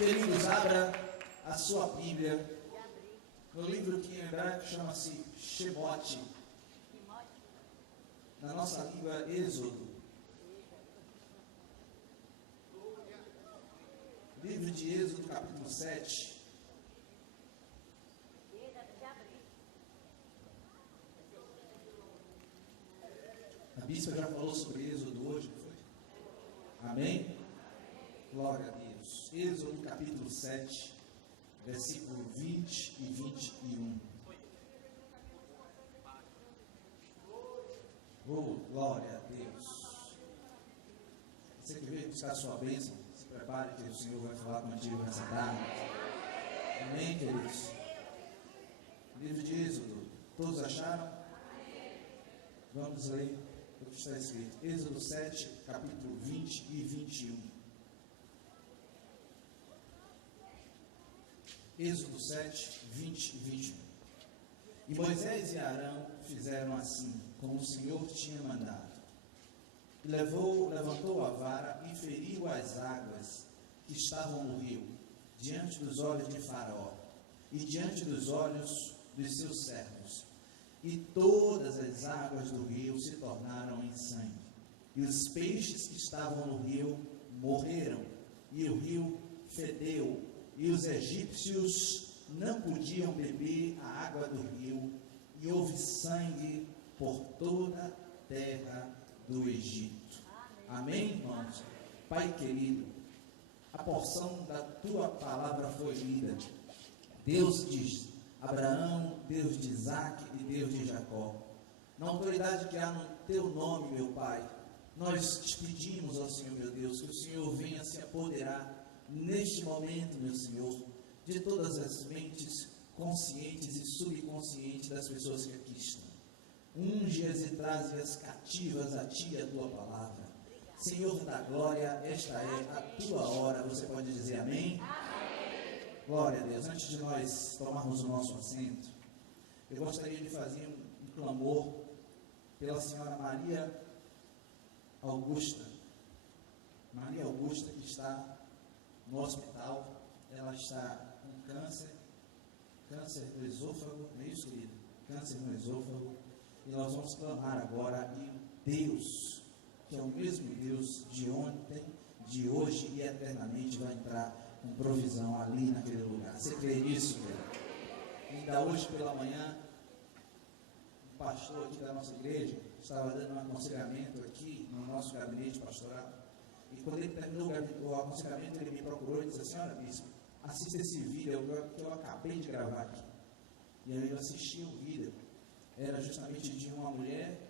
Queridos, abra a sua Bíblia no livro que em hebraico chama-se Shemot, na nossa língua Êxodo. Livro de Êxodo, capítulo 7. A bispa já falou sobre Êxodo hoje, não foi? Amém? Glória a Deus. Êxodo, capítulo 7, versículo 20 e 21. Oh, glória a Deus. Você que veio buscar a sua bênção, se prepare que o Senhor vai falar contigo nessa tarde. Amém, queridos? Livro de Êxodo, todos acharam? Vamos ler o que está escrito. Êxodo 7, capítulo 20 e 21. Êxodo 7, 20 e 21. E Moisés e Arão fizeram assim, como o Senhor tinha mandado. E levantou a vara e feriu as águas que estavam no rio, diante dos olhos de Faraó, e diante dos olhos dos seus servos. E todas as águas do rio se tornaram em sangue. E os peixes que estavam no rio morreram, e o rio fedeu, e os egípcios não podiam beber a água do rio, e houve sangue por toda a terra do Egito. Amém, irmãos? Pai querido, a porção da tua palavra foi lida. Deus diz: Abraão, Deus de Isaac e Deus de Jacó. Na autoridade que há no teu nome, meu Pai, nós te pedimos ao Senhor, meu Deus, que o Senhor venha se apoderar neste momento, meu Senhor, de todas as mentes conscientes e subconscientes das pessoas que aqui estão. Unge-as e traze-as cativas a ti, a tua palavra. Senhor da glória, esta é a tua hora. Você pode dizer amém? Glória a Deus. Antes de nós tomarmos o nosso assento, eu gostaria de fazer um clamor pela senhora Maria Augusta. Maria Augusta, que está no hospital. Ela está com câncer do esôfago, não é isso, querido? Câncer no esôfago. E nós vamos clamar agora, e Deus, que é o mesmo Deus de ontem, de hoje e eternamente, vai entrar com provisão ali naquele lugar. Você crê nisso, querido? Ainda hoje pela manhã, o pastor aqui da nossa igreja estava dando um aconselhamento aqui no nosso gabinete pastoral. E quando ele terminou o aconselhamento, ele me procurou e disse: senhora bispo, assista esse vídeo que eu acabei de gravar aqui. E aí eu assisti o vídeo. Era justamente de uma mulher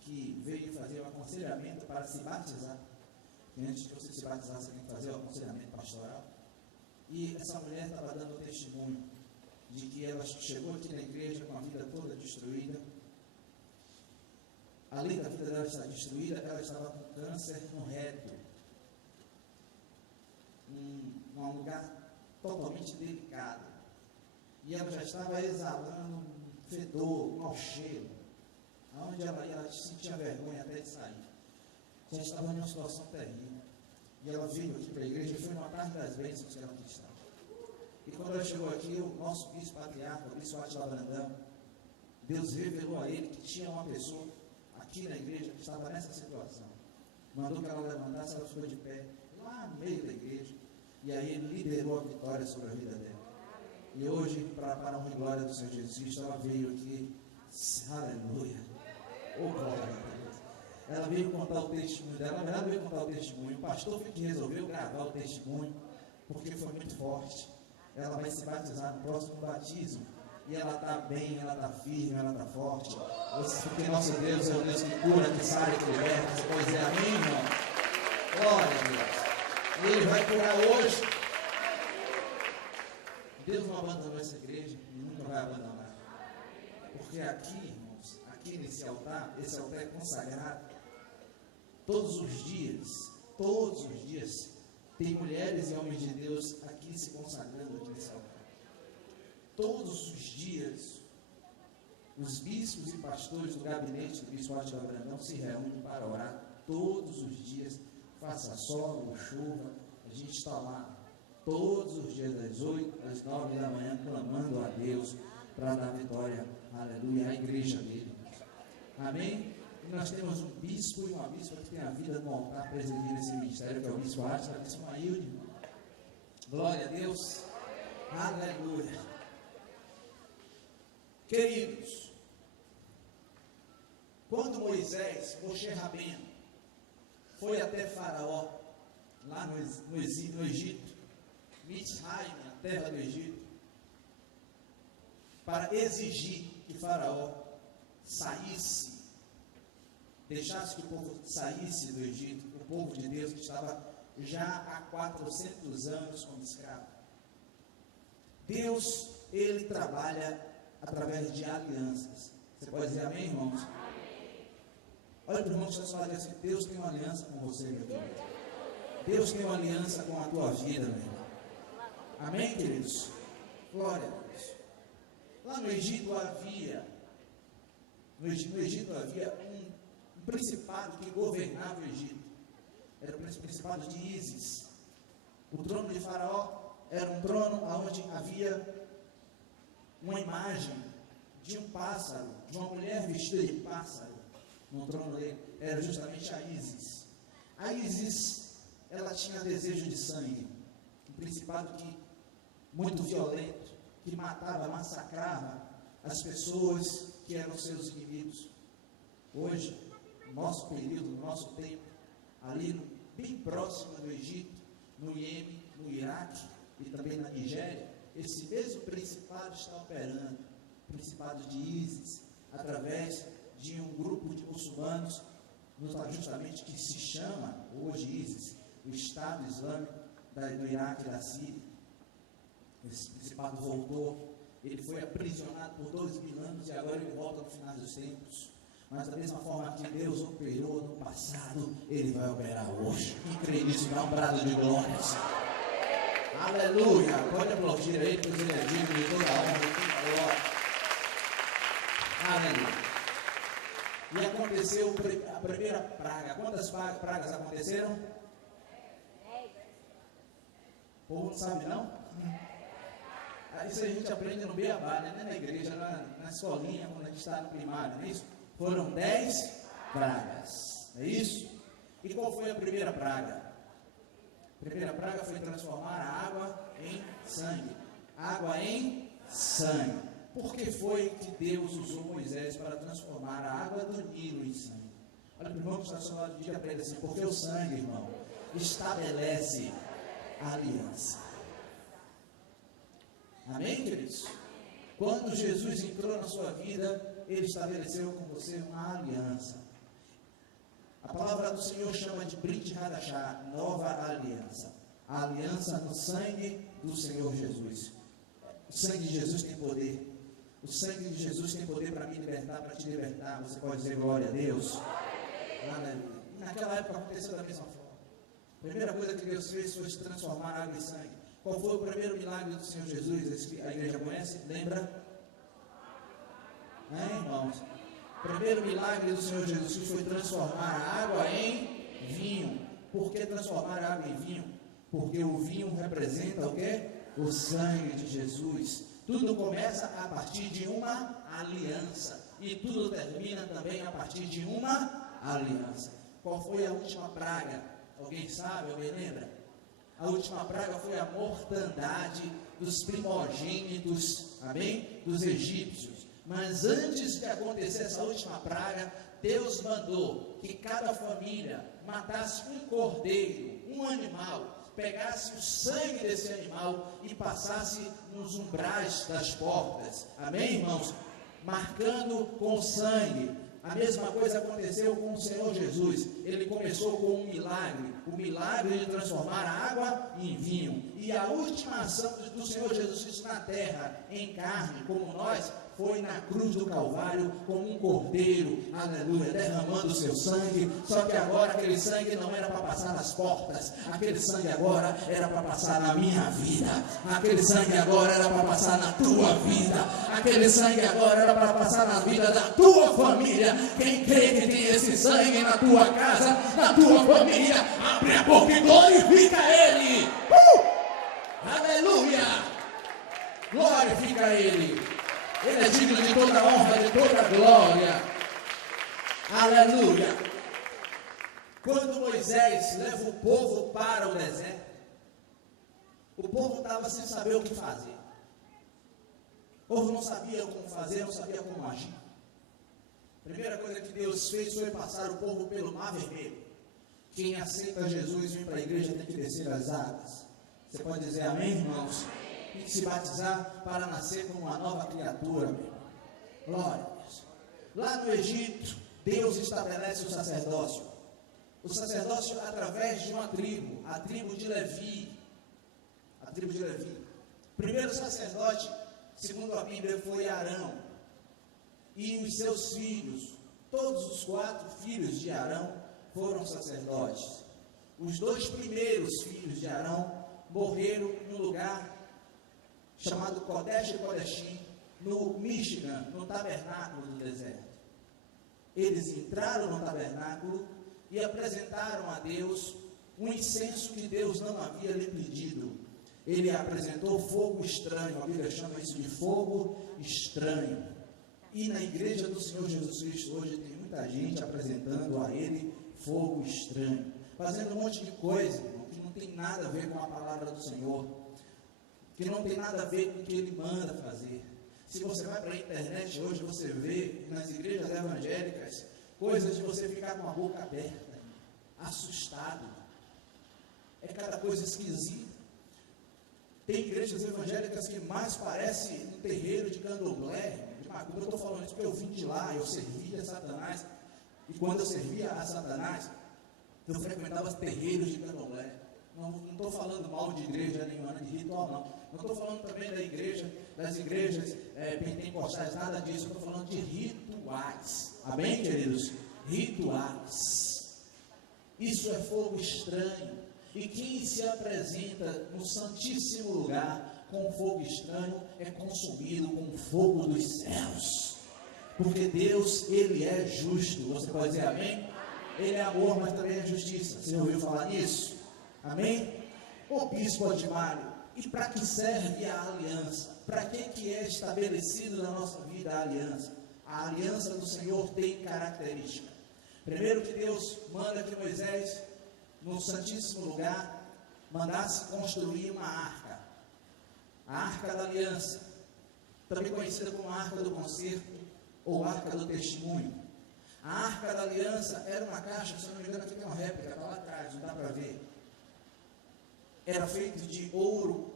que veio fazer o aconselhamento para se batizar. E antes de você se batizar, você tem que fazer o aconselhamento pastoral. E essa mulher estava dando testemunho de que ela chegou aqui na igreja com a vida toda destruída. Além da vida dela estar destruída, ela estava com câncer no reto. Um lugar totalmente delicado. E ela já estava exalando um fedor, um mau cheiro. Aonde ela ia, ela sentia vergonha até de sair. Já estava em uma situação terrível. E ela veio aqui para a igreja e foi numa tarde das bênçãos que ela aqui estava. E quando ela chegou aqui, o nosso bispo patriarca, o bispo Átila Brandão, Deus revelou a ele que tinha uma pessoa aqui na igreja que estava nessa situação. Mandou que ela levantasse, ela ficou de pé, lá no meio da igreja. E aí ele liberou a vitória sobre a vida dela. E hoje, para a honra e glória do Senhor Jesus Cristo, ela veio aqui, aleluia, oh glória a Deus. Ela veio contar o testemunho dela. Na verdade, veio contar o testemunho. O pastor foi que resolveu gravar o testemunho, porque foi muito forte. Ela vai se batizar no próximo batismo. E ela está bem, ela está firme, ela está forte. Porque nosso Deus é o Deus que cura, que sai, que liberta. Você pode dizer amém, irmão? Glória a Deus. E Ele vai curar hoje. Deus não abandonou essa igreja e nunca vai abandonar. Porque aqui, irmãos, aqui nesse altar, esse altar é consagrado. Todos os dias, tem mulheres e homens de Deus aqui se consagrando aqui nesse altar. Todos os dias, os bispos e pastores do gabinete do bispo Átila Brandão se reúnem para orar todos os dias, faça sol ou chuva, a gente está lá todos os dias, das 8 às 9 da manhã, clamando a Deus para dar vitória, aleluia, à igreja dele. Amém? E nós temos um bispo e uma bispa que tem a vida no altar presidindo esse ministério, que é o bispo Árcio, a bispo Maílde. Glória a Deus. Aleluia. Queridos, quando Moisés, Moshe Rabbeinu, foi até Faraó, lá no Egito, Mitzrayim, a terra do Egito, para exigir que Faraó saísse, deixasse que o povo saísse do Egito, o povo de Deus que estava já há 400 anos como escravo. Deus, ele trabalha através de alianças. Você pode dizer amém, irmãos? Amém. Olha para o irmão que está falando assim: Deus tem uma aliança com você, meu filho. Deus tem uma aliança com a tua vida, meu irmão. Amém, queridos? Glória a Deus. Lá no Egito havia um principado que governava o Egito. Era o principado de Ísis. O trono de Faraó era um trono onde havia uma imagem de um pássaro, de uma mulher vestida de pássaro. No trono dele era justamente a Ísis. A Ísis, ela tinha desejo de sangue. Um principado muito violento, que matava, massacrava as pessoas que eram seus inimigos. Hoje, no nosso período, no nosso tempo, ali bem próximo do Egito, no Iêmen, no Iraque e também na Nigéria, esse mesmo principado está operando, o principado de ISIS, através de um grupo de muçulmanos, justamente que se chama hoje ISIS, o Estado Islâmico do Iraque e da Síria. Esse principado voltou, ele foi aprisionado por 2000 anos e agora ele volta no final dos tempos. Mas da mesma forma que Deus operou no passado, ele vai operar hoje. Quem crê nisso, dá um brado de glórias. Aleluia! Pode aplaudir a ele, pois ele é digno de toda a honra e toda a glória. Aleluia! E aconteceu a primeira praga. Quantas pragas aconteceram? O povo não sabe, não? Isso a gente aprende no Beabá, né? Na igreja, na escolinha, quando a gente está no primário, não é isso? Foram 10 pragas, é isso? E qual foi a primeira praga? A primeira praga foi transformar a água em sangue. Água em sangue. Por que foi que Deus usou Moisés para transformar a água do Nilo em sangue? Olha para o irmão que está ao seu lado, diga para ele assim: porque o sangue, irmão, estabelece a aliança. Amém, queridos? Quando Jesus entrou na sua vida, ele estabeleceu com você uma aliança. A palavra do Senhor chama de Brit Hadashah, nova aliança. A aliança no sangue do Senhor Jesus. O sangue de Jesus tem poder. O sangue de Jesus tem poder para me libertar, para te libertar. Você pode dizer glória a Deus? Aleluia. Naquela época aconteceu da mesma forma. A primeira coisa que Deus fez foi transformar água em sangue. Qual foi o primeiro milagre do Senhor Jesus? Esse que a igreja conhece? Lembra? Irmãos? O primeiro milagre do Senhor Jesus foi transformar a água em vinho. Por que transformar a água em vinho? Porque o vinho representa o quê? O sangue de Jesus. Tudo começa a partir de uma aliança. E tudo termina também a partir de uma aliança. Qual foi a última praga? Alguém sabe? Alguém lembra? A última praga foi a mortandade dos primogênitos, amém? Dos egípcios. Mas antes de acontecer essa última praga, Deus mandou que cada família matasse um cordeiro, um animal, pegasse o sangue desse animal e passasse nos umbrais das portas. Amém, irmãos? Marcando com sangue. A mesma coisa aconteceu com o Senhor Jesus. Ele começou com um milagre, o milagre de transformar a água em vinho. E a última ação do Senhor Jesus na terra, em carne, como nós, foi na cruz do Calvário, como um cordeiro, aleluia, derramando o seu sangue. Só que agora aquele sangue não era para passar nas portas, aquele sangue agora era para passar na minha vida, aquele sangue agora era para passar na tua vida, aquele sangue agora era para passar na vida da tua família. Quem crê que tem esse sangue na tua casa, na tua família, abre a boca e glorifica Ele. Aleluia! Glorifica a Ele. Ele é digno de toda honra, de toda glória. Aleluia! Quando Moisés leva o povo para o deserto, o povo estava sem saber o que fazer. O povo não sabia como fazer, não sabia como agir. A primeira coisa que Deus fez foi passar o povo pelo Mar Vermelho. Quem aceita Jesus e vem para a igreja tem que descer as águas. Você pode dizer amém, irmãos? Tem que se batizar para nascer como uma nova criatura, meu irmão. Glória a Deus. Lá no Egito, Deus estabelece o sacerdócio. O sacerdócio através de uma tribo, a tribo de Levi. A tribo de Levi. O primeiro sacerdote, segundo a Bíblia, foi Arão. E os seus filhos, todos os 4 filhos de Arão, foram sacerdotes. Os 2 primeiros filhos de Arão morreram no lugar chamado Kodesh e Kodeshim, no Michigan, no tabernáculo do deserto. Eles entraram no tabernáculo e apresentaram a Deus um incenso que Deus não havia lhe pedido. Ele apresentou fogo estranho, a Bíblia chama isso de fogo estranho. E na igreja do Senhor Jesus Cristo hoje tem muita gente apresentando a Ele fogo estranho, fazendo um monte de coisa, irmão, que não tem nada a ver com a palavra do Senhor, que não tem nada a ver com o que Ele manda fazer. Se você vai para a internet hoje, você vê nas igrejas evangélicas coisas de você ficar com a boca aberta, assustado. É cada coisa esquisita. Tem igrejas evangélicas que mais parece um terreiro de candomblé. Eu estou falando isso porque eu vim de lá, eu servia a Satanás. E quando eu servia a Satanás, eu frequentava terreiros de candomblé. Não estou falando mal de igreja nenhuma, de ritual, não. Não estou falando também das igrejas pentecostais, nada disso. Eu estou falando de rituais. Amém, queridos? Rituais. Isso é fogo estranho. E quem se apresenta no Santíssimo Lugar com fogo estranho é consumido com o fogo dos céus. Porque Deus, Ele é justo. Você pode dizer amém? Ele é amor, mas também é justiça. Você ouviu falar nisso? Amém? Ô bispo Adimário, e para que serve a aliança? Para que é estabelecido na nossa vida a aliança? A aliança do Senhor tem característica. Primeiro que Deus manda que Moisés, no Santíssimo Lugar, mandasse construir uma arca. A Arca da Aliança, também conhecida como a Arca do Concerto ou Arca do Testemunho. A Arca da Aliança era uma caixa, se não me engano aqui tem uma réplica, está lá atrás, não dá para ver. Era feito de ouro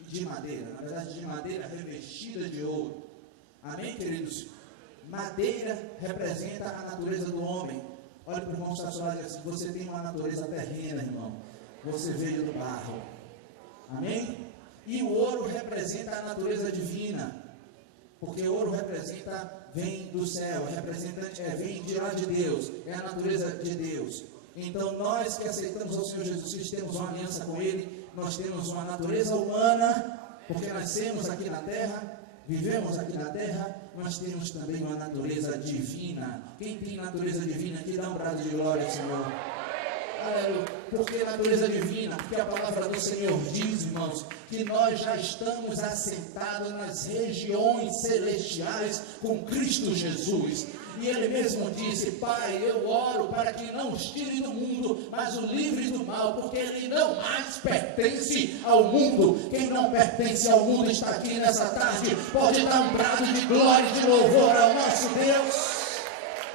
e de madeira, na verdade de madeira revestida de ouro. Amém, queridos? Madeira representa a natureza do homem. Olha para o irmão que está falando assim, você tem uma natureza terrena, irmão. Você veio do barro. Amém? E o ouro representa a natureza divina, porque o ouro vem do céu, vem de lá de Deus, é a natureza de Deus. Então nós que aceitamos ao Senhor Jesus Cristo, temos uma aliança com Ele, nós temos uma natureza humana, porque nascemos aqui na terra, vivemos aqui na terra, nós temos também uma natureza divina. Quem tem natureza divina aqui, dá um brado de glória ao Senhor. Aleluia. Porque natureza divina, porque a palavra do Senhor diz, irmãos, que nós já estamos assentados nas regiões celestiais com Cristo Jesus. E Ele mesmo disse: Pai, eu oro para que não os tire do mundo, mas o livre do mal, porque Ele não mais pertence ao mundo. Quem não pertence ao mundo está aqui nessa tarde, pode dar um brado de glória e de louvor ao nosso Deus.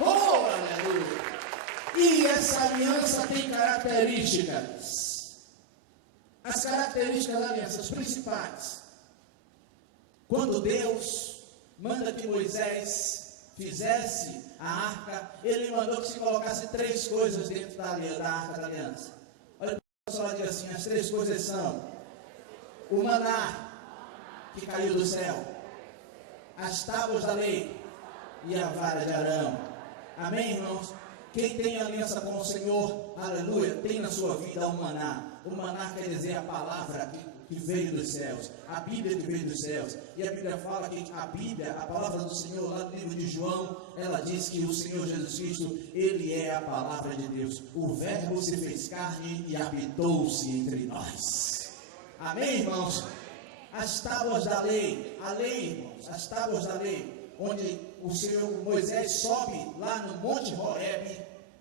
Oh, aleluia! E essa aliança tem características. As características da aliança, as principais. Quando Deus manda que Moisés fizesse a arca, Ele mandou que se colocasse 3 coisas dentro da arca da aliança. Olha, o pessoal diz assim, as 3 coisas são o maná que caiu do céu, as tábuas da lei e a vara de Arão. Amém, irmãos? Quem tem aliança com o Senhor, aleluia, tem na sua vida o maná. O maná quer dizer a palavra que veio dos céus, a Bíblia que veio dos céus. E a Bíblia fala que a Bíblia, a palavra do Senhor, lá no livro de João, ela diz que o Senhor Jesus Cristo, Ele é a palavra de Deus. O Verbo se fez carne e habitou-se entre nós. Amém, irmãos? As tábuas da lei, a lei, irmãos, as tábuas da lei, onde o Senhor Moisés sobe lá no Monte Horebe,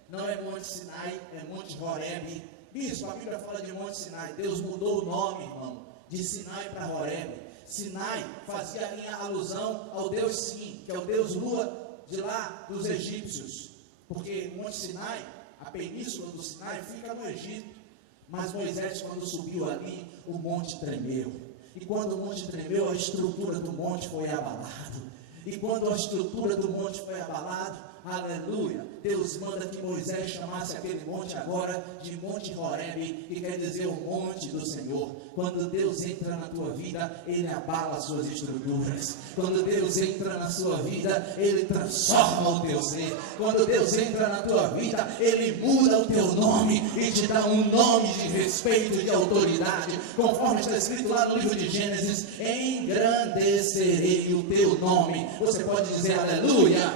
não é Monte Sinai, é Monte Horebe. Bispo, a Bíblia fala de Monte Sinai. Deus mudou o nome, irmão, de Sinai para Horebe. Sinai fazia alusão ao Deus Sim, que é o Deus Lua de lá dos egípcios, porque o Monte Sinai, a península do Sinai, fica no Egito. Mas Moisés, quando subiu ali, o monte tremeu. E quando o monte tremeu, a estrutura do monte foi abalada. E quando a estrutura do monte foi abalada, aleluia, Deus manda que Moisés chamasse aquele monte agora de Monte Horebe, que quer dizer o monte do Senhor. Quando Deus entra na tua vida, Ele abala as suas estruturas. Quando Deus entra na sua vida, Ele transforma o teu ser. Quando Deus entra na tua vida, Ele muda o teu nome e te dá um nome de respeito e de autoridade, conforme está escrito lá no livro de Gênesis: engrandecerei o teu nome. Você pode dizer aleluia,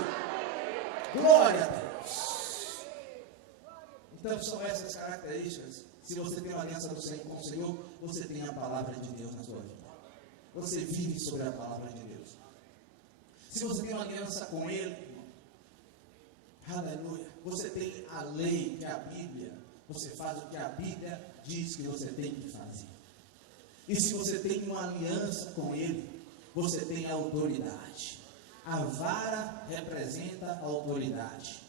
glória a Deus. Então são essas características. Se você tem uma aliança com o Senhor, você tem a palavra de Deus na sua vida. Você vive sobre a palavra de Deus. Se você tem uma aliança com Ele, aleluia, você tem a lei, que é a Bíblia. Você faz o que a Bíblia diz que você tem que fazer. E se você tem uma aliança com Ele, você tem a autoridade. A vara representa a autoridade.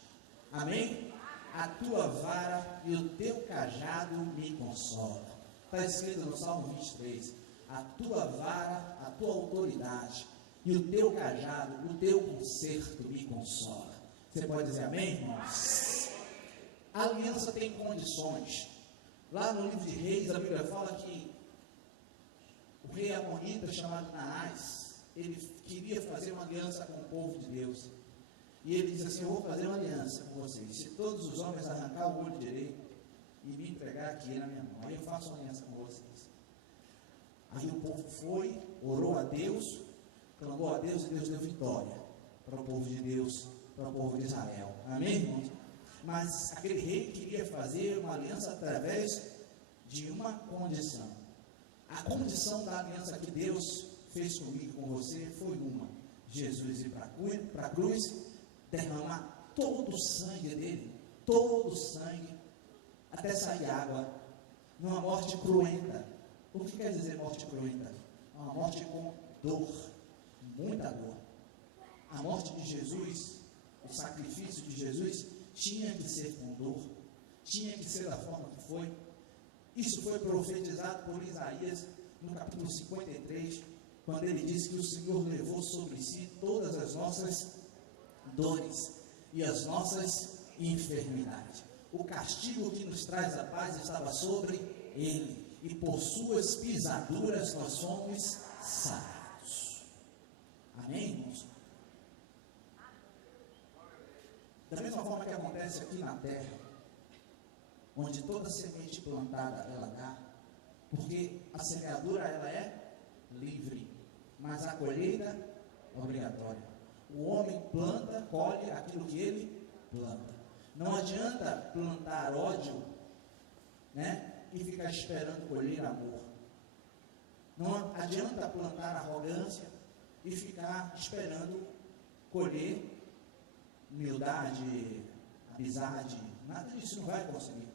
Amém? A tua vara e o teu cajado me consolam. Está escrito no Salmo 23. A tua vara, a tua autoridade e o teu cajado, o teu conserto me consola. Você pode dizer amém, irmãos? A aliança tem condições. Lá no livro de Reis, a Bíblia fala que o rei amonita chamado Naás, ele queria fazer uma aliança com o povo de Deus. E ele disse assim: eu vou fazer uma aliança com vocês. Se todos os homens arrancar o olho direito e me entregar aqui na minha mão, aí eu faço uma aliança com vocês. Aí o povo foi, orou a Deus, clamou a Deus, e Deus deu vitória para o povo de Deus, para o povo de Israel. Amém, irmãos? Mas aquele rei queria fazer uma aliança através de uma condição. A condição da aliança que Deus fez comigo, com você, foi uma: Jesus ir para a cruz, derramar todo o sangue dele, todo o sangue, até sair água, numa morte cruenta. O que quer dizer morte cruenta? Uma morte com dor, muita dor. A morte de Jesus, o sacrifício de Jesus, tinha que ser com dor, tinha que ser da forma que foi. Isso foi profetizado por Isaías no capítulo 53, quando ele diz que o Senhor levou sobre si todas as nossas dores e as nossas enfermidades. O castigo que nos traz a paz estava sobre ele, e por suas pisaduras nós somos sarados. Amém, irmãos? Da mesma forma que acontece aqui na terra, onde toda semente plantada ela dá, porque a semeadura ela é livre, mas a colheita é obrigatória. O homem planta, colhe aquilo que ele planta. Não adianta plantar ódio, e ficar esperando colher amor. Não adianta plantar arrogância e ficar esperando colher humildade, amizade. Nada disso não vai conseguir.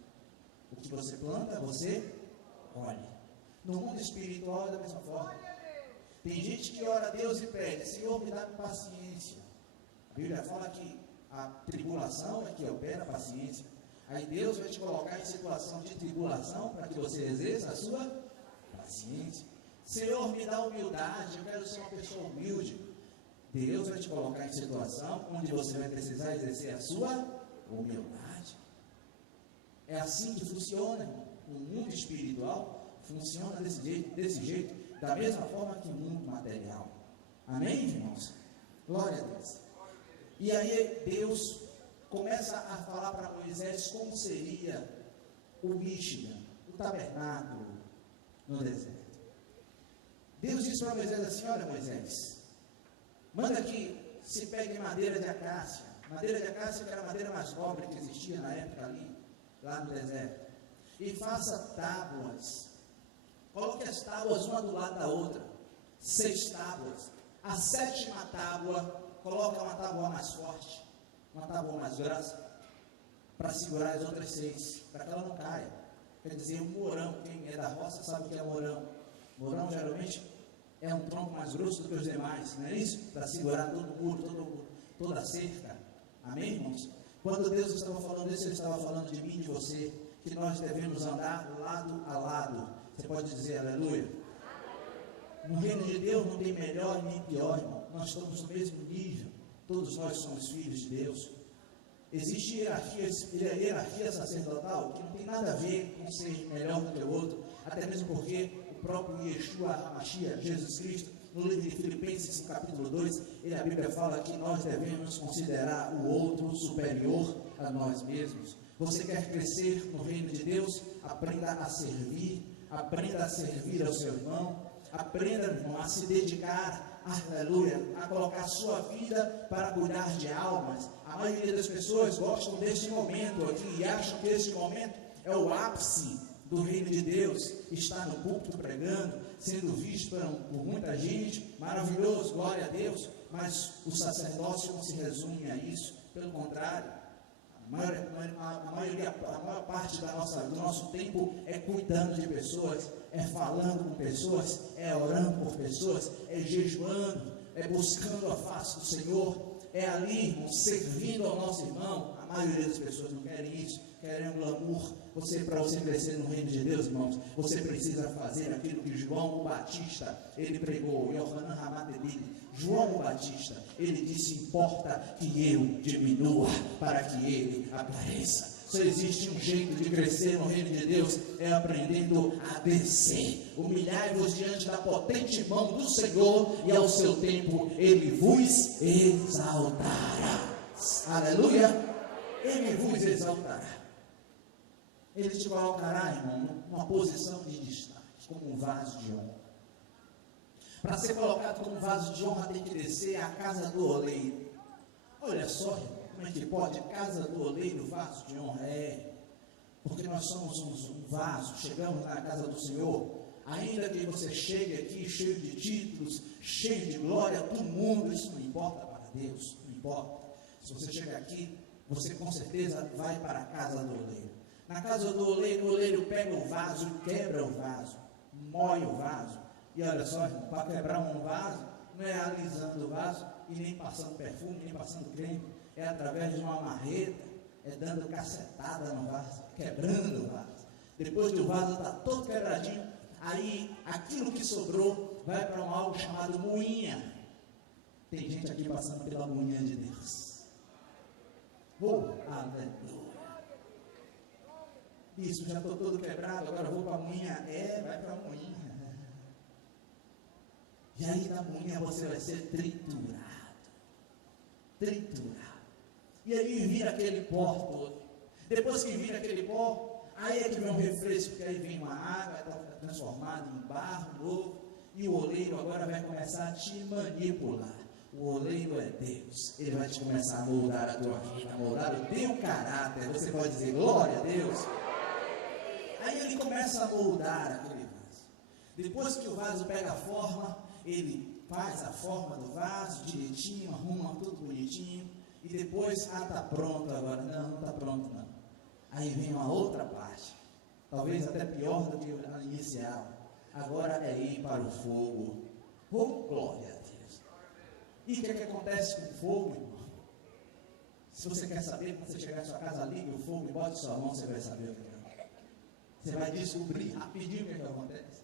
O que você planta, você colhe. No mundo espiritual é da mesma forma. Tem gente que ora a Deus e pede: Senhor, me dá paciência. A Bíblia fala que a tribulação é que opera a paciência. Aí Deus vai te colocar em situação de tribulação para que você exerça a sua paciência. Senhor, me dá humildade, eu quero ser uma pessoa humilde. Deus vai te colocar em situação onde você vai precisar exercer a sua humildade. É assim que funciona. O mundo espiritual funciona desse jeito, da mesma forma que o mundo material. Amém, irmãos? Glória a Deus. E aí Deus começa a falar para Moisés como seria o Mishkan, o tabernáculo no deserto. Deus disse para Moisés assim: olha, Moisés, manda que se pegue madeira de acácia. Madeira de acácia, que era a madeira mais nobre que existia na época ali, lá no deserto. E faça tábuas Coloque as tábuas uma do lado da outra. 6 tábuas. A 7ª tábua, coloca uma tábua mais forte, uma tábua mais grossa, para segurar as outras 6, para que ela não caia. Quer dizer, um morão, quem é da roça sabe o que é morão. Morão geralmente é um tronco mais grosso do que os demais, não é isso? Para segurar todo o muro, toda a cerca. Amém, irmãos? Quando Deus estava falando isso, Ele estava falando de mim e de você, que nós devemos andar lado a lado. Você pode dizer aleluia? No reino de Deus não tem melhor nem pior, irmão. Nós estamos no mesmo nível. Todos nós somos filhos de Deus. Existe hierarquia sacerdotal que não tem nada a ver com ser melhor do que o outro, até mesmo porque o próprio Yeshua HaMashiach, Jesus Cristo, no livro de Filipenses, no capítulo 2, a Bíblia fala que nós devemos considerar o outro superior a nós mesmos. Você quer crescer no reino de Deus? Aprenda a servir ao seu irmão, aprenda, irmão, a se dedicar, aleluia, a colocar sua vida para cuidar de almas. A maioria das pessoas gostam deste momento aqui e acham que este momento é o ápice do reino de Deus. Está no púlpito pregando, sendo visto por muita gente, maravilhoso, glória a Deus, mas o sacerdócio não se resume a isso, pelo contrário. A maior parte do nosso tempo é cuidando de pessoas, é falando com pessoas, é orando por pessoas, é jejuando, é buscando a face do Senhor, é ali, irmão, servindo ao nosso irmão. A maioria das pessoas não querem isso, querem um glamour. Para você crescer no reino de Deus, irmãos, você precisa fazer aquilo que João o Batista, ele pregou, Yohanan Hamatebili. João o Batista, ele disse: importa que eu diminua para que ele apareça. Só existe um jeito de crescer no reino de Deus, é aprendendo a descer. Humilhai-vos diante da potente mão do Senhor, e ao seu tempo ele vos exaltará. Aleluia! Ele vos exaltará. Ele te colocará, irmão, numa posição de destaque, como um vaso de honra. Para ser colocado como um vaso de honra, tem que descer à casa do oleiro. Olha só, irmão, como é que pode? Casa do oleiro, vaso de honra? Porque nós somos um vaso, chegamos na casa do Senhor, ainda que você chegue aqui cheio de títulos, cheio de glória do mundo, isso não importa para Deus, não importa. Se você chegar aqui, você com certeza vai para a casa do oleiro. Na casa do oleiro, o oleiro pega o vaso e quebra o vaso, moe o vaso. E olha só, irmão, para quebrar um vaso, não é alisando o vaso e nem passando perfume, nem passando creme, é através de uma marreta, é dando cacetada no vaso, quebrando o vaso. Depois que o vaso está todo quebradinho, aí aquilo que sobrou vai para algo chamado moinha. Tem gente aqui passando pela moinha de Deus. Aleluia. Isso, já estou todo quebrado, agora vou para a moinha. Vai para a moinha. E aí da moinha você vai ser triturado. E aí vira aquele pó todo. Depois que vira aquele pó, aí é que vem um refresco, porque aí vem uma água, está transformada em barro novo, e o oleiro agora vai começar a te manipular. O oleiro é Deus, ele vai te começar a moldar a tua vida, a moldar o teu caráter. Você pode dizer glória a Deus. Aí ele começa a moldar aquele vaso. Depois que o vaso pega a forma, ele faz a forma do vaso direitinho, arruma tudo bonitinho, e depois, está pronto agora. Não está pronto não. Aí vem uma outra parte, talvez até pior do que a inicial. Agora é ir para o fogo. Glória a Deus. E o que é que acontece com o fogo, irmão? Se você quer saber, quando você chegar em sua casa, ligue o fogo e bote sua mão, você vai saber o que é. Você vai descobrir rapidinho o que é que acontece.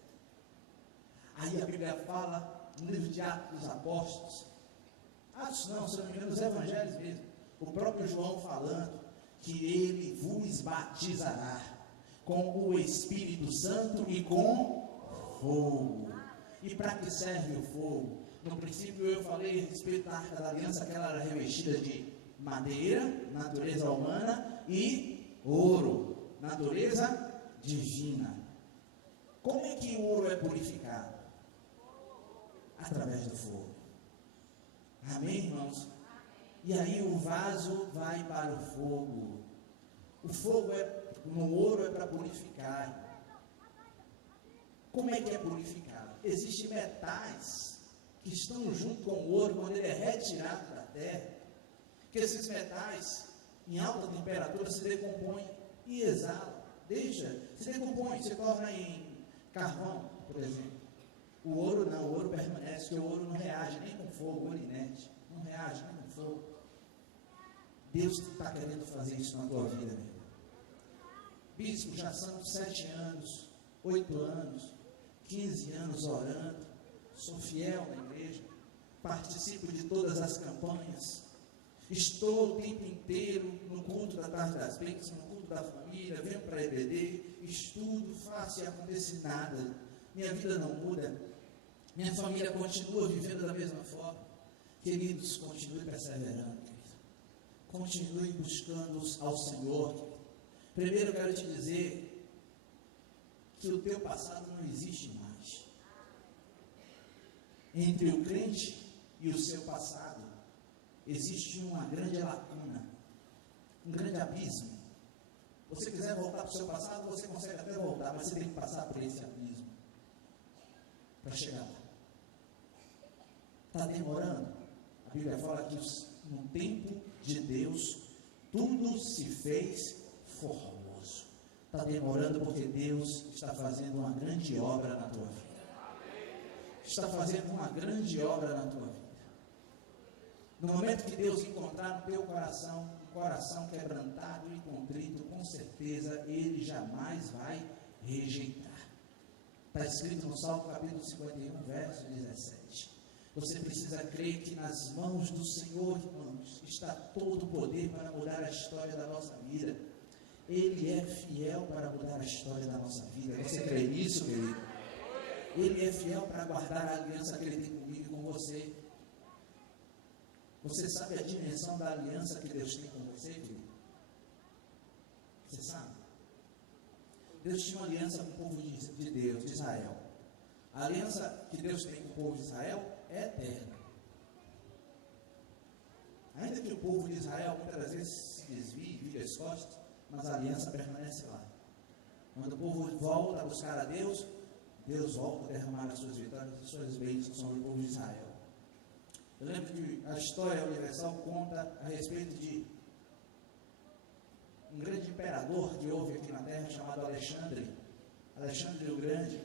Aí a Bíblia fala, no livro de Atos dos Apóstolos, Atos não, se não me engano, os Evangelhos mesmo, o próprio João falando, que ele vos batizará com o Espírito Santo e com fogo. E para que serve o fogo? No princípio eu falei a respeito da Arca da Aliança, que ela era revestida de madeira, natureza humana, e ouro, natureza divina. Como é que o ouro é purificado? Através do fogo. Amém, irmãos? E aí o vaso vai para o fogo. O fogo no ouro é para purificar. Como é que é purificado? Existem metais que estão junto com o ouro quando ele é retirado da terra, que esses metais, em alta temperatura, se decompõem e exalam, se decompõe, se torna em carvão, por exemplo. O ouro não, o ouro permanece, porque o ouro não reage nem com fogo, o ouro inerte, não reage nem com fogo. Deus está querendo fazer isso na tua vida, meu irmão. Bispo, já são 7 anos, 8 anos, 15 anos orando, sou fiel na igreja, participo de todas as campanhas, estou o tempo inteiro no culto da tarde das bênçãos, no culto da família, venho para a EBD, estudo, faço e acontece nada, minha vida não muda, minha família continua vivendo da mesma forma. Queridos, continue perseverando, querido. Continue buscando ao Senhor, querido. Primeiro eu quero te dizer que o teu passado não existe mais. Entre o crente e o seu passado existe uma grande lacuna, um grande abismo. Se você quiser voltar para o seu passado, você consegue até voltar, mas você tem que passar por esse abismo para chegar lá. Está demorando? A Bíblia fala que no tempo de Deus tudo se fez formoso. Está demorando porque Deus está fazendo uma grande obra na tua vida. Está fazendo uma grande obra na tua vida. No momento que Deus encontrar no teu coração, um coração quebrantado e contrito, com certeza Ele jamais vai rejeitar. Está escrito no Salmo capítulo 51, verso 17. Você precisa crer que nas mãos do Senhor, irmãos, está todo o poder para mudar a história da nossa vida. Ele é fiel para mudar a história da nossa vida. Você crê nisso, querido? Ele é fiel para guardar a aliança que Ele tem comigo e com você. Você sabe a dimensão da aliança que Deus tem com você, querido? Você sabe? Deus tinha uma aliança com o povo de Deus, de Israel. A aliança que Deus tem com o povo de Israel é eterna. Ainda que o povo de Israel muitas vezes se desvie, vire as costas, mas a aliança permanece lá. Quando o povo volta a buscar a Deus, Deus volta a derramar as suas vitórias, as suas bênçãos sobre o povo de Israel. Eu lembro que a história universal conta a respeito de um grande imperador que houve aqui na terra, chamado Alexandre o Grande,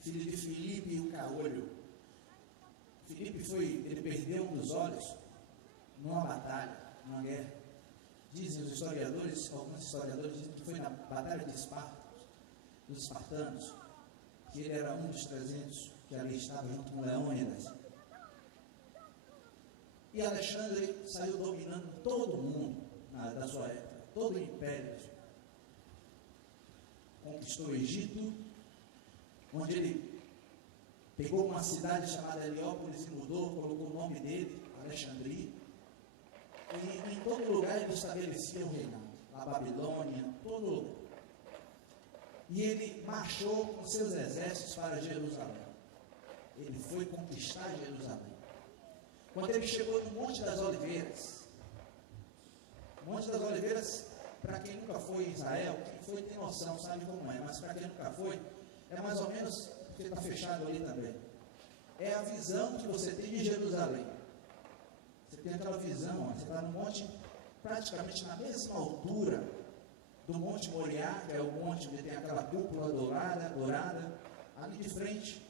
filho de Filipe e o Caolho. Filipe ele perdeu um dos olhos numa batalha, numa guerra. Dizem os historiadores, alguns historiadores dizem que foi na batalha de Esparta, dos espartanos, que ele era um dos 300 que ali estava junto com Leônidas. E Alexandre saiu dominando todo mundo da sua época, todo o império. Conquistou o Egito, onde ele pegou uma cidade chamada Heliópolis e mudou, colocou o nome dele, Alexandria. E em todo lugar ele estabelecia o reinado, na Babilônia, todo lugar. E ele marchou com seus exércitos para Jerusalém. Ele foi conquistar Jerusalém. Quando ele chegou no Monte das Oliveiras, para quem nunca foi em Israel, quem foi tem noção, sabe como é, mas para quem nunca foi, é mais ou menos, porque está fechado ali também, é a visão que você tem de Jerusalém. Você tem aquela visão, você está no monte, praticamente na mesma altura do Monte Moriá, que é o monte onde tem aquela cúpula dourada, ali de frente.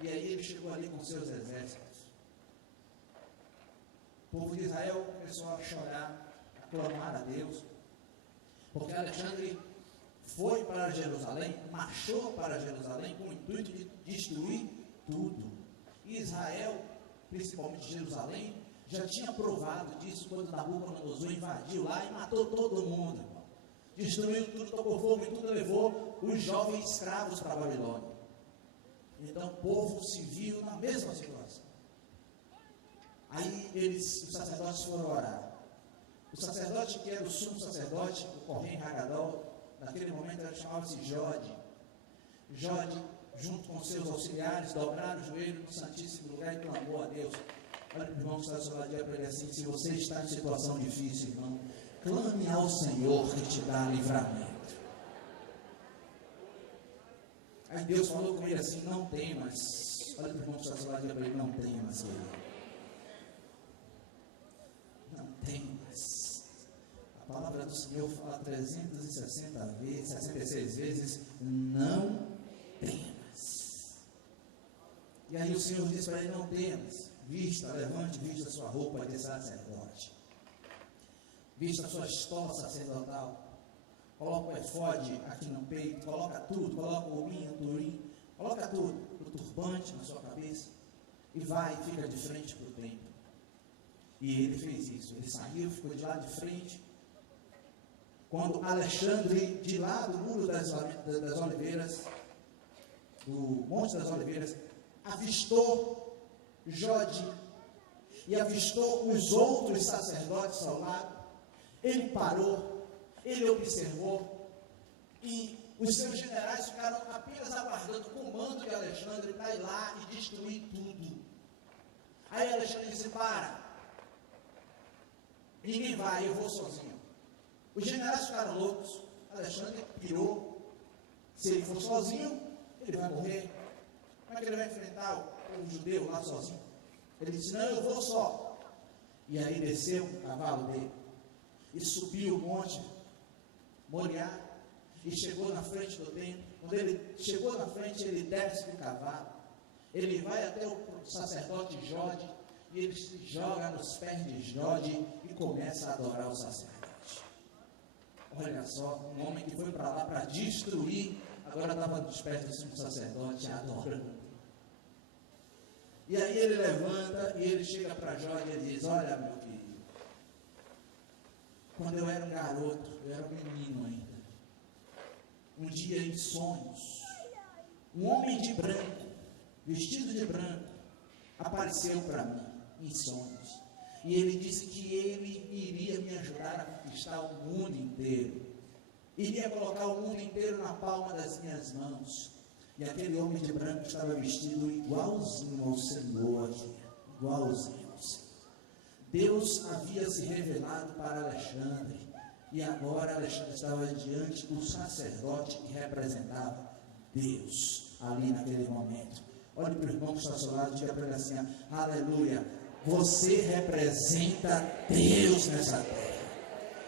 E aí ele chegou ali com seus exércitos. O povo de Israel começou a chorar, a clamar a Deus, porque Alexandre foi para Jerusalém, marchou para Jerusalém com o intuito de destruir tudo. E Israel, principalmente Jerusalém, já tinha provado disso quando Nabucodonosor invadiu lá e matou todo mundo. Destruiu tudo, tocou fogo em tudo, levou os jovens escravos para a Babilônia. Então o povo se viu na mesma situação. Aí os sacerdotes foram orar. O sacerdote que era o sumo sacerdote, o Kohen Hagadol, naquele momento ele chamava-se Jode. Jode, junto com seus auxiliares, dobraram o joelho no Santíssimo Lugar e clamou a Deus. Olha para o irmão que está do seu lado, diga para ele assim: se você está em situação difícil, irmão, clame ao Senhor que te dá livramento. Aí Deus falou com ele assim: não temas. Olha para o irmão que está ao seu lado e diga para ele: não temas, filho. Não temas. A palavra do Senhor fala 360 vezes, 66 vezes: não temas. E aí o Senhor diz para ele: não temas. Vista, levante, vista a sua roupa de sacerdote. Vista a sua estola sacerdotal. Coloca o efode aqui no peito, coloca tudo, coloca o urim, o turim, coloca tudo, o turbante na sua cabeça, e vai e fica de frente para o templo. E ele fez isso, ele saiu, ficou de lá de frente. Quando Alexandre, de lá do Muro das Oliveiras, do Monte das Oliveiras, avistou Jode e avistou os outros sacerdotes ao lado, ele parou, ele observou, e os seus generais ficaram apenas aguardando o comando de Alexandre para ir lá e destruir tudo. Aí Alexandre disse: para, ninguém vai, eu vou sozinho. Os generais ficaram loucos. Alexandre pirou. Se ele for sozinho, ele vai morrer. Como é que ele vai enfrentar o judeu lá sozinho? Ele disse: não, eu vou só. E aí desceu o cavalo dele e subiu o monte Moriá, e chegou na frente do templo. Quando ele chegou na frente, ele desce do cavalo, ele vai até o sacerdote Jode, e ele se joga nos pés de Jode e começa a adorar o sacerdote. Olha só, um homem que foi para lá para destruir, agora estava nos pés do sumo sacerdote adorando. E aí ele levanta e ele chega para Jode e diz: olha, meu querido, quando eu era um garoto, eu era um menino ainda, um dia em sonhos, um homem de branco, vestido de branco, apareceu para mim em sonhos, e ele disse que ele iria me ajudar a conquistar o mundo inteiro, iria colocar o mundo inteiro na palma das minhas mãos. E aquele homem de branco estava vestido igualzinho ao Senhor, igualzinho. Deus havia se revelado para Alexandre, e agora Alexandre estava diante do sacerdote que representava Deus ali naquele momento. Olhe para o irmão que está ao seu lado e diga para ele assim: aleluia, você representa Deus nessa terra,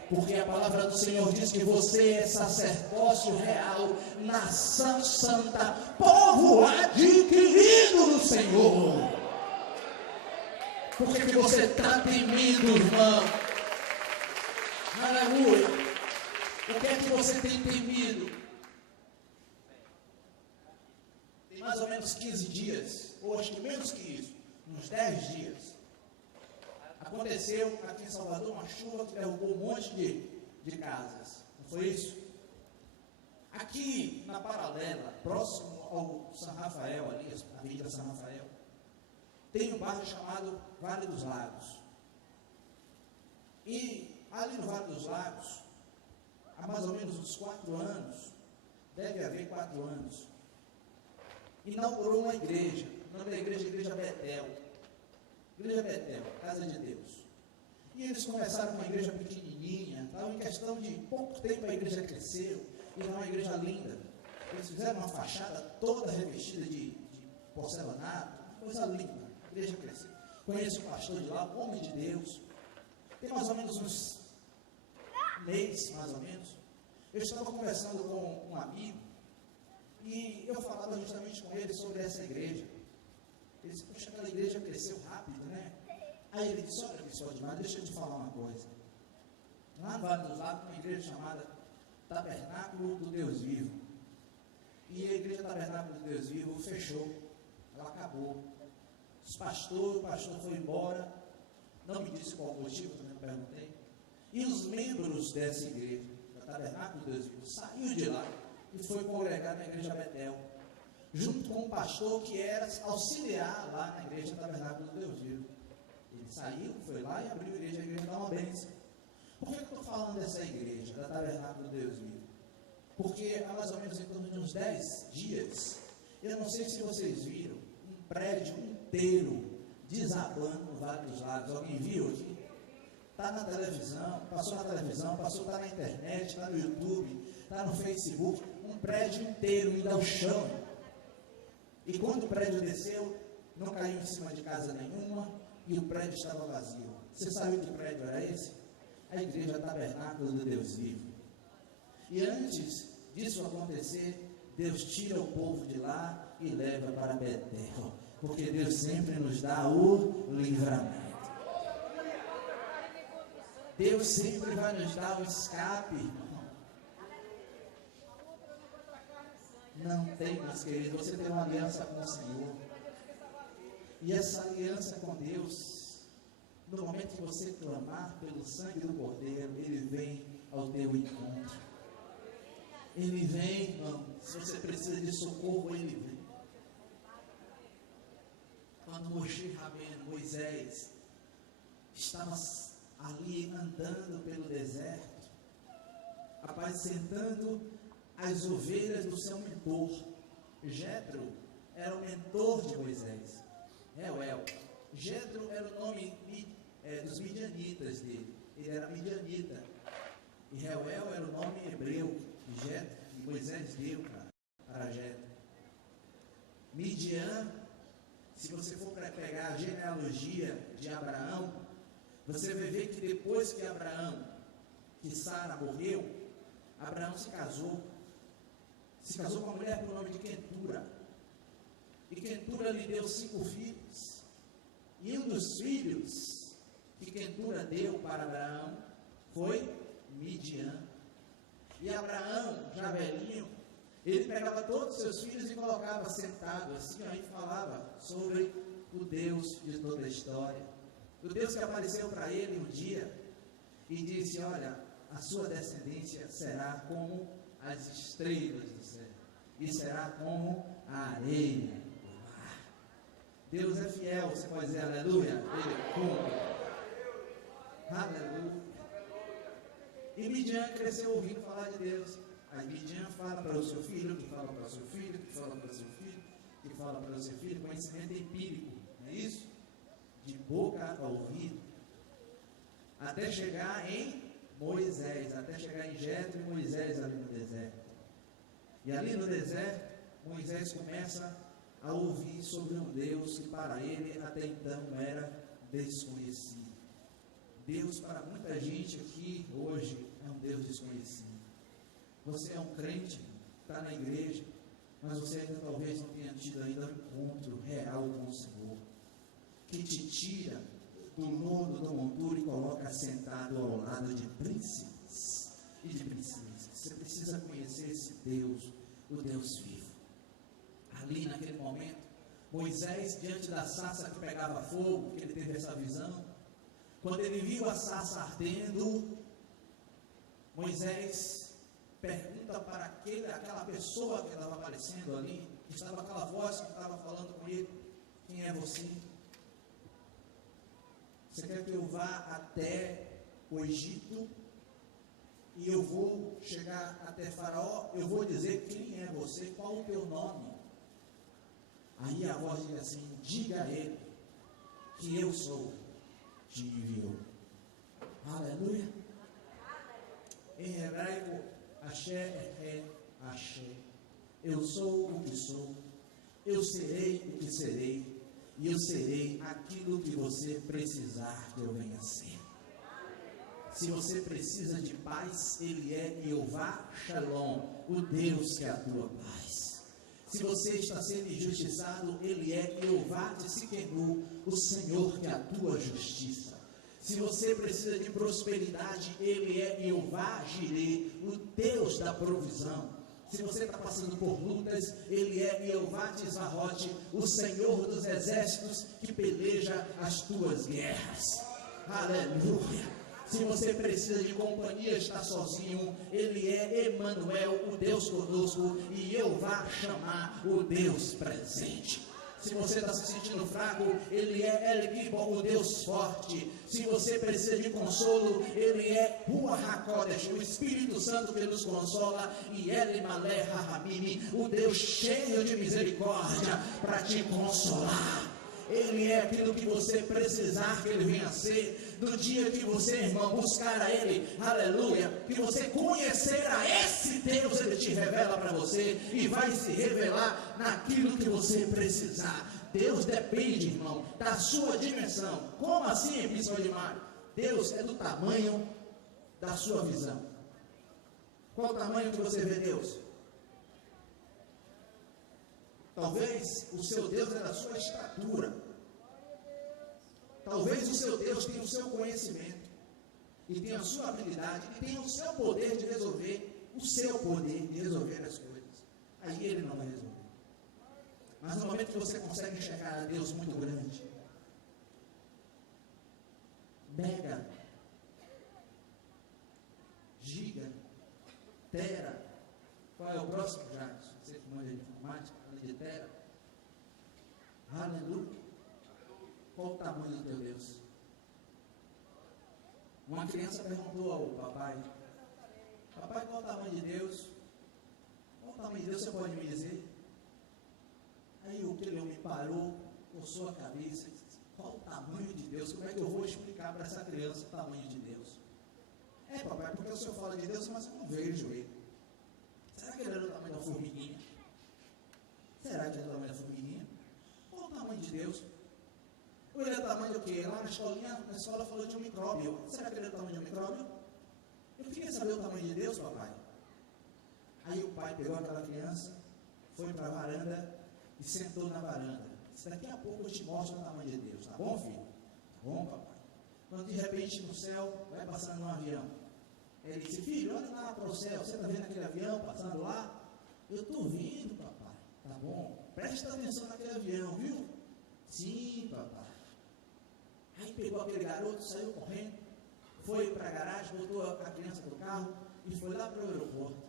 porque a palavra do Senhor diz que você é sacerdócio real, nação santa, povo adquirido no Senhor. Por que você está temido, irmão? Aleluia. O que é que você tem temido? Tem mais ou menos 15 dias, ou acho que menos que isso, uns 10 dias. Aconteceu aqui em Salvador uma chuva que derrubou um monte de casas. Não foi isso? Aqui na Paralela, próximo ao São Rafael, ali, a Avenida São Rafael, tem um bairro chamado Vale dos Lagos. E ali no Vale dos Lagos, há mais ou menos uns 4 anos, deve haver 4 anos, inaugurou uma igreja. O nome da igreja é Igreja Betel. Igreja Betel, Casa de Deus. E eles começaram uma igreja pequenininha, tal, em questão de pouco tempo a igreja cresceu, e é uma igreja linda. Eles fizeram uma fachada toda revestida de porcelanato, coisa linda. A igreja cresceu. Conheço o pastor de lá, homem de Deus. Tem mais ou menos uns mês, mais ou menos, eu estava conversando com um amigo, e eu falava justamente com ele sobre essa igreja. Ele disse: poxa, aquela igreja cresceu rápido, né? Aí ele disse: olha, pessoal demais, deixa eu te falar uma coisa. Lá no Vale dos Lagos, uma igreja chamada Tabernáculo do Deus Vivo. E a igreja Tabernáculo do Deus Vivo fechou. Ela acabou. O pastor foi embora. Não me disse qual o motivo, também não perguntei. E os membros dessa igreja, da Tabernáculo do Deus Vivo, saiu de lá e foi congregar na igreja Betel, junto com um pastor que era auxiliar lá na igreja Tabernáculo do Deus Vivo. Ele saiu, foi lá e abriu a igreja dá uma bênção. Por que eu estou falando dessa igreja, da Tabernáculo do Deus Vivo? Porque há mais ou menos em torno de uns 10 dias, eu não sei se vocês viram, um prédio inteiro desabando no Vale dos Lagos. Alguém viu aqui? Está na televisão, passou na televisão, está na internet, está no YouTube, está no Facebook, um prédio inteiro indo ao chão. E quando o prédio desceu, não caiu em cima de casa nenhuma e o prédio estava vazio. Você sabe que prédio era esse? A igreja Tabernáculo do Deus Vivo. E antes disso acontecer, Deus tira o povo de lá e leva para Betel, porque Deus sempre nos dá o livramento. Deus sempre vai nos dar o escape. Não tem, meus queridos, você tem uma aliança com o Senhor. E essa aliança com Deus, no momento que você clamar pelo sangue do Cordeiro, Ele vem ao teu encontro. Ele vem, irmão. Se você precisa de socorro, Ele vem. Quando Moisés estava ali andando pelo deserto, apacentando as ovelhas do seu mentor, Jetro era o mentor de Moisés. Reuel. Jetro era o nome dos midianitas dele. Ele era midianita. E Reuel era o nome hebreu de Jetro, que Moisés deu para Jetro. Midian, se você for para pegar a genealogia de Abraão, você vai ver que depois que Sara morreu, Abraão se casou com uma mulher por nome de Quentura. E Quentura lhe deu 5 filhos. E um dos filhos que Quentura deu para Abraão foi Midian. E Abraão, já velhinho, ele pegava todos os seus filhos e colocava sentado assim, aí falava sobre o Deus de toda a história. O Deus que apareceu para ele um dia e disse: olha, a sua descendência será como as estrelas do céu e será como a areia do mar. Deus é fiel, você pode dizer aleluia? Ele cumpre. Aleluia. E Midian cresceu ouvindo falar de Deus. Aí Midian fala para o seu filho, que fala para o seu filho, que fala para o seu filho, que fala para o seu filho, conhecimento empírico, não é isso? De boca a ouvido, até chegar em Moisés, até chegar em Jetro e Moisés ali no deserto. E ali no deserto, Moisés começa a ouvir sobre um Deus que para ele até então era desconhecido. Deus para muita gente aqui hoje é um Deus desconhecido. Você é um crente, está na igreja, mas você ainda talvez não tenha tido ainda um encontro real com o Senhor, que te tira do lodo da montura e coloca sentado ao lado de príncipes e de princesas. Você precisa conhecer esse Deus, o Deus vivo. Ali naquele momento, Moisés, diante da sarça que pegava fogo, que ele teve essa visão, quando ele viu a sarça ardendo, Moisés pergunta para aquela pessoa que estava aparecendo ali, que estava aquela voz que estava falando com ele: quem é você? Você quer que eu vá até o Egito e eu vou chegar até Faraó? Eu vou dizer quem é você, qual o teu nome? Aí a voz diz assim: diga a ele que eu sou, te enviou. Aleluia. Em hebraico, Axé é Axé. Eu sou o que sou, eu serei o que serei, e eu serei aquilo que você precisar que eu venha ser. Se você precisa de paz, Ele é Jeová Shalom, o Deus que é a tua paz. Se você está sendo injustiçado, Ele é Jeová Tsidkenu, o Senhor que é a tua justiça. Se você precisa de prosperidade, Ele é Jeová Jireh, o Deus da provisão. Se você está passando por lutas, Ele é Jeová Tisarrote, o Senhor dos exércitos que peleja as tuas guerras. Aleluia. Se você precisa de companhia, está sozinho, Ele é Emanuel, o Deus conosco, e Jeová chamar o Deus presente. Se você está se sentindo fraco, Ele é El Gibor, o Deus forte. Se você precisa de consolo, Ele é Ruach HaKodesh, o Espírito Santo que nos consola, e El Malech HaRamim, o Deus cheio de misericórdia para te consolar. Ele é aquilo que você precisar que Ele venha ser. No dia que você, irmão, buscar a Ele, aleluia, que você conhecer a esse Deus, Ele te revela para você e vai se revelar naquilo que você precisar. Deus depende, irmão, da sua dimensão. Como assim, Bispo Olimário? Deus é do tamanho da sua visão. Qual o tamanho que você vê Deus? Talvez o seu Deus é da sua estatura. Talvez o seu Deus tenha o seu conhecimento, e tenha a sua habilidade, e tenha o seu poder de resolver, o seu poder de resolver as coisas. Aí ele não vai resolver. Mas no momento que você consegue enxergar a Deus muito grande, mega, giga, tera, qual é o próximo, Jacques? Você que manda de informática, além de tera. Aleluia. Qual o tamanho do teu Deus? Uma criança perguntou ao papai: papai, qual o tamanho de Deus? Qual o tamanho de Deus, você pode me dizer? Aí aquele homem parou, coçou a cabeça e disse: qual o tamanho de Deus? Como é que eu vou explicar para essa criança o tamanho de Deus? É, papai, porque o senhor fala de Deus, mas eu não vejo ele. Será que ele é do tamanho da formiguinha? Será que ele é do tamanho da formiguinha? Qual o tamanho de Deus? Ou ele é do tamanho do quê? Lá na escola falou de um micróbio. Será que ele é do tamanho de um micróbio? Eu queria saber o tamanho de Deus, papai. Aí o pai pegou aquela criança, foi para a varanda e sentou na varanda. Disse: daqui a pouco eu te mostro o tamanho de Deus. Tá bom, filho? Tá bom, papai. Quando de repente no céu vai passando um avião. Ele disse: filho, olha lá para o céu. Você está vendo aquele avião passando lá? Eu estou vendo, papai. Tá bom. Presta atenção naquele avião, viu? Sim, papai. Aí pegou aquele garoto, saiu correndo, foi para a garagem, botou a criança no carro e foi lá para o aeroporto.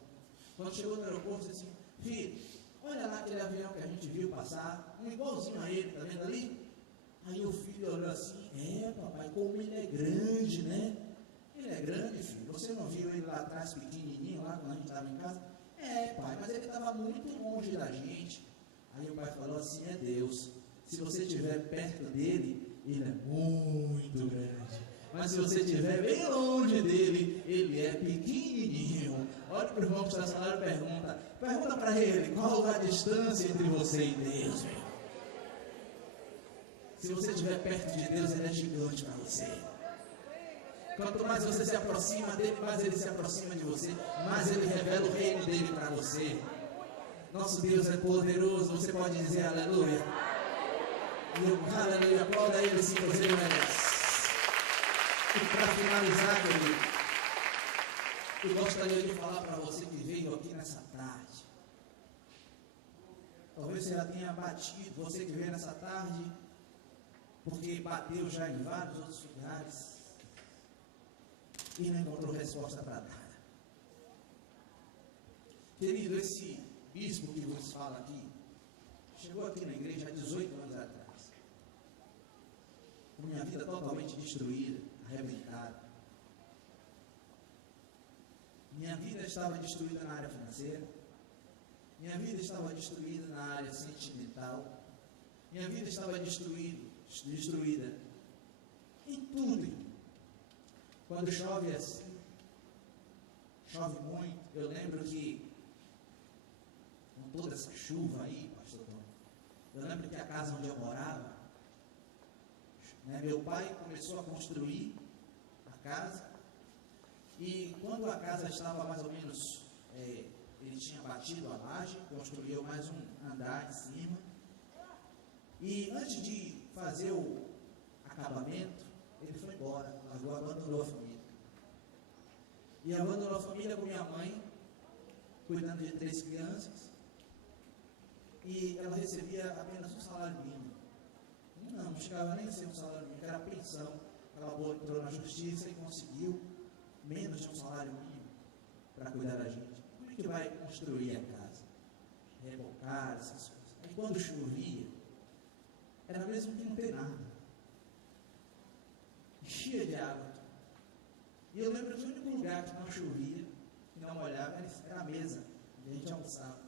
Quando chegou no aeroporto, disse assim: filho, olha lá aquele avião que a gente viu passar, um igualzinho a ele, está vendo ali? Aí o filho olhou assim: é, papai, como ele é grande, né? Ele é grande, filho. Você não viu ele lá atrás, pequenininho, lá quando a gente estava em casa? É, pai, mas ele estava muito longe da gente. Aí o pai falou assim: é Deus. Se você estiver perto dele, ele é muito grande. Mas se você estiver bem longe dele, ele é pequenininho. Olha para o irmão que está falando e pergunta para ele: qual a distância entre você e Deus, meu? Se você estiver perto de Deus, ele é gigante para você. Quanto mais você se aproxima dele, mais ele se aproxima de você, mais ele revela o reino dele para você. Nosso Deus é poderoso. Você pode dizer aleluia? Aleluia, aplauda ele se você merece. E para finalizar, querido, eu gostaria de falar para você que veio aqui nessa tarde. Talvez você já tenha batido, você que veio nessa tarde, porque bateu já em vários outros lugares e não encontrou resposta para nada. Querido, esse bispo que vos fala aqui chegou aqui na igreja há 18 anos atrás, com minha vida totalmente destruída, arrebentada. Minha vida estava destruída na área financeira, minha vida estava destruída na área sentimental, minha vida estava destruída em tudo. Quando chove assim, chove muito. Eu lembro que com toda essa chuva aí, pastor Tom, eu lembro que a casa onde eu morava, meu pai começou a construir a casa, e quando a casa estava mais ou menos, ele tinha batido a laje, construiu mais um andar em cima, e antes de fazer o acabamento, ele foi embora, abandonou a família. E abandonou a família com minha mãe, cuidando de 3 crianças, e ela recebia apenas um salário mínimo. Não chegava nem a ser um salário mínimo, era a pensão. Ela entrou na justiça e conseguiu menos de um salário mínimo para cuidar da gente. Como é que vai construir a casa? Rebocar, essas coisas. Aí quando chovia, era mesmo que não ter nada. Enchia de água. E eu lembro que o único lugar que não chovia, que não molhava, era a mesa, onde a gente almoçava.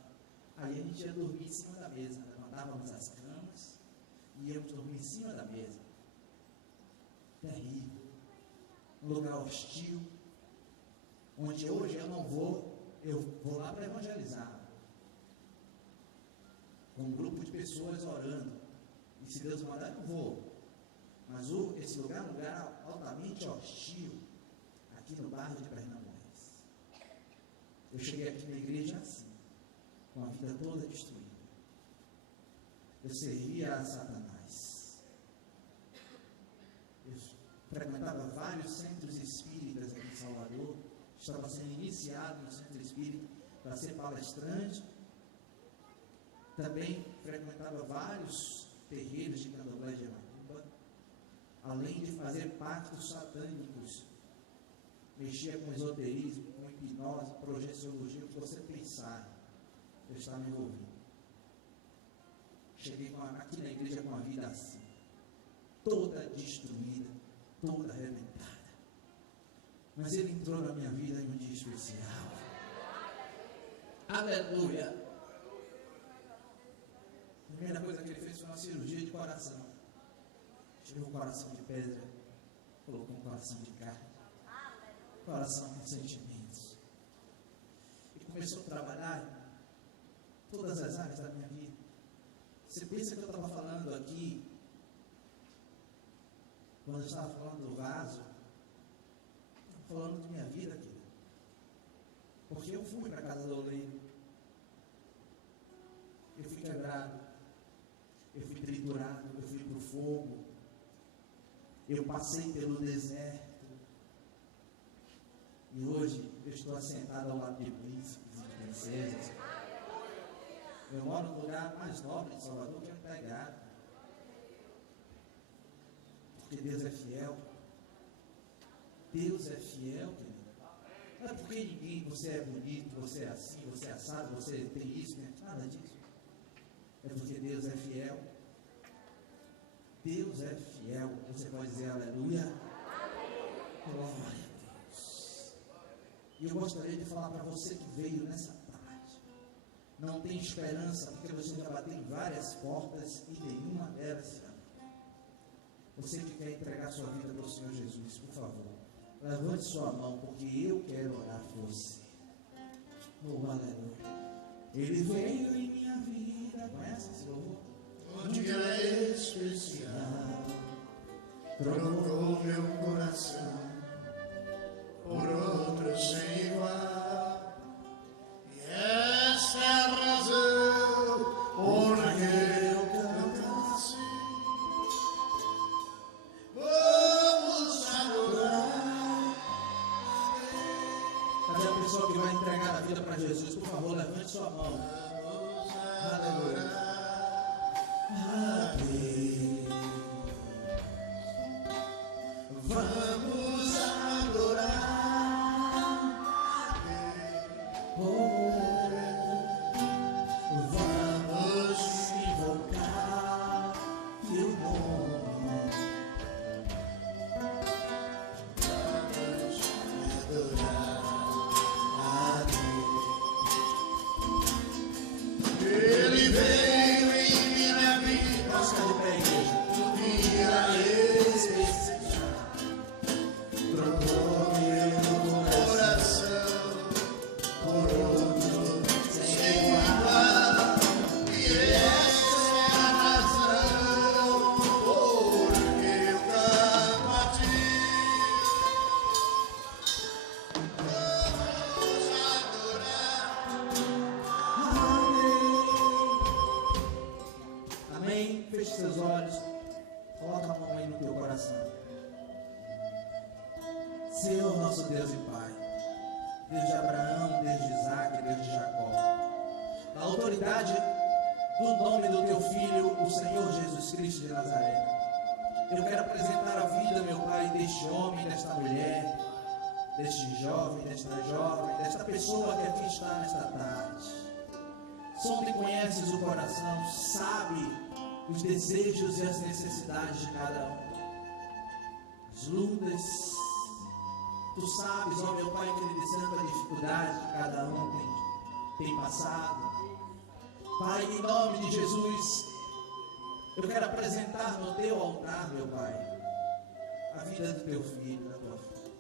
Aí a gente ia dormir em cima da mesa, levantávamos as camas e íamos dormir em cima da mesa. Terrível. Um lugar hostil, onde hoje eu não vou, eu vou lá para evangelizar. com um grupo de pessoas orando. E se Deus mandar, eu vou. Mas esse lugar é um lugar altamente hostil, aqui no bairro de Pernambués. Eu cheguei aqui na igreja assim, com a vida toda destruída. Eu servia a Satanás. Eu frequentava vários centros espíritas aqui em Salvador. Estava sendo iniciado no centro espírita para ser palestrante. Também frequentava vários terreiros de candomblé de macumba, além de fazer pactos satânicos. Mexia com esoterismo, com hipnose, projeciologia, o que você pensar, eu estava envolvido. Cheguei aqui na igreja com a vida assim, toda destruída, toda arrebentada. Mas ele entrou na minha vida em um dia especial. Aleluia! A primeira coisa que ele fez foi uma cirurgia de coração. Tirou o coração de pedra, colocou um coração de carne, coração com sentimentos. E começou a trabalhar em todas as áreas da minha vida. Você pensa que eu estava falando aqui, quando eu estava falando do vaso, falando de minha vida, querido. Porque eu fui para a casa do oleiro, eu fui quebrado, eu fui triturado, eu fui para o fogo, eu passei pelo deserto, e hoje eu estou assentado ao lado de príncipes e de princesas. Eu moro no lugar mais nobre de Salvador, que é o Pegado, porque Deus é fiel. Deus é fiel, querido. Não é porque ninguém, você é bonito, você é assim, você é assado, você tem isso, né? Nada disso. É porque Deus é fiel. Deus é fiel. Você pode dizer aleluia? Glória a Deus. E eu gostaria de falar para você que veio nessa tarde. Não tem esperança, porque você já bateu em várias portas e nenhuma delas se abre. Você que quer entregar sua vida para o Senhor Jesus, por favor, levante sua mão, porque eu quero orar por você. Oh, aleluia. Ele veio em minha vida. Conhece esse louvor? Um dia especial, trocou meu coração por outro sem igual. E essa é a razão por que eu canto assim. Vamos adorar. Cadê a pessoa que vai entregar a vida para Jesus? Por favor, levante sua mão. Vamos Aleluia. adorar. Vamos adorar. Vamos invocar teu nome. Vamos adorar a Deus. Ele veio em minha vida. Vamos ficar de pé, igreja. Um dia especial, trocou meu coração por outro sem igual. E essa é a razão por que eu canto a ti. Vamos adorar. Amém. Feche seus olhos. Coloca a mão aí no teu coração. Senhor, nosso Deus e Pai, Deus de Abraão, Deus de Isaac, Deus de Jacó, na autoridade do nome do teu Filho, o Senhor Jesus Cristo de Nazaré, eu quero apresentar a vida, meu Pai, deste homem, desta mulher, deste jovem, desta pessoa que aqui está nesta tarde. Sonde e conheces o coração, sabe os desejos e as necessidades de cada um, as lutas. Tu sabes, ó meu Pai, querido Santo, a dificuldade que cada um tem passado. Pai, em nome de Jesus, eu quero apresentar no teu altar, meu Pai, a vida do teu filho, da tua filha.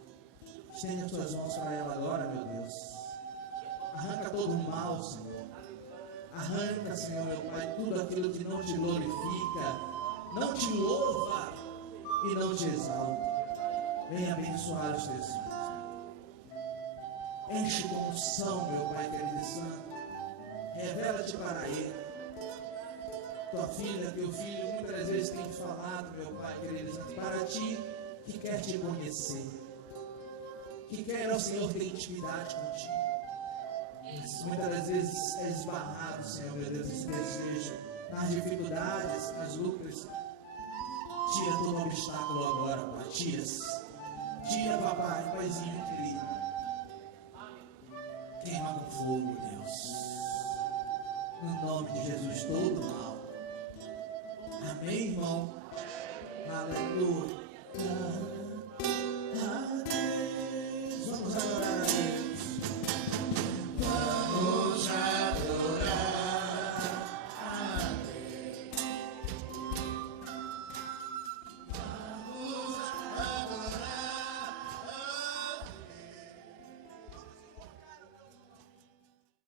Estende as tuas mãos para ela agora, meu Deus. Arranca todo o mal, Senhor. Arranca, Senhor, meu Pai, tudo aquilo que não te glorifica, não te louva e não te exalta. Venha abençoar os teus filhos. Enche com unção, meu Pai querido e santo. Revela-te para ele. Tua filha, teu filho, muitas vezes tem falado, meu Pai querido e santo, para ti que quer te conhecer, que quer, ó Senhor, ter intimidade contigo. Muitas das vezes é esbarrado, Senhor, meu Deus, esse desejo, nas dificuldades, nas lutas. Tira todo obstáculo agora, Pai. Tira, papai, paizinho querido. Queima com fogo, Deus. No nome de Jesus, todo mal. Amém, irmão? Aleluia.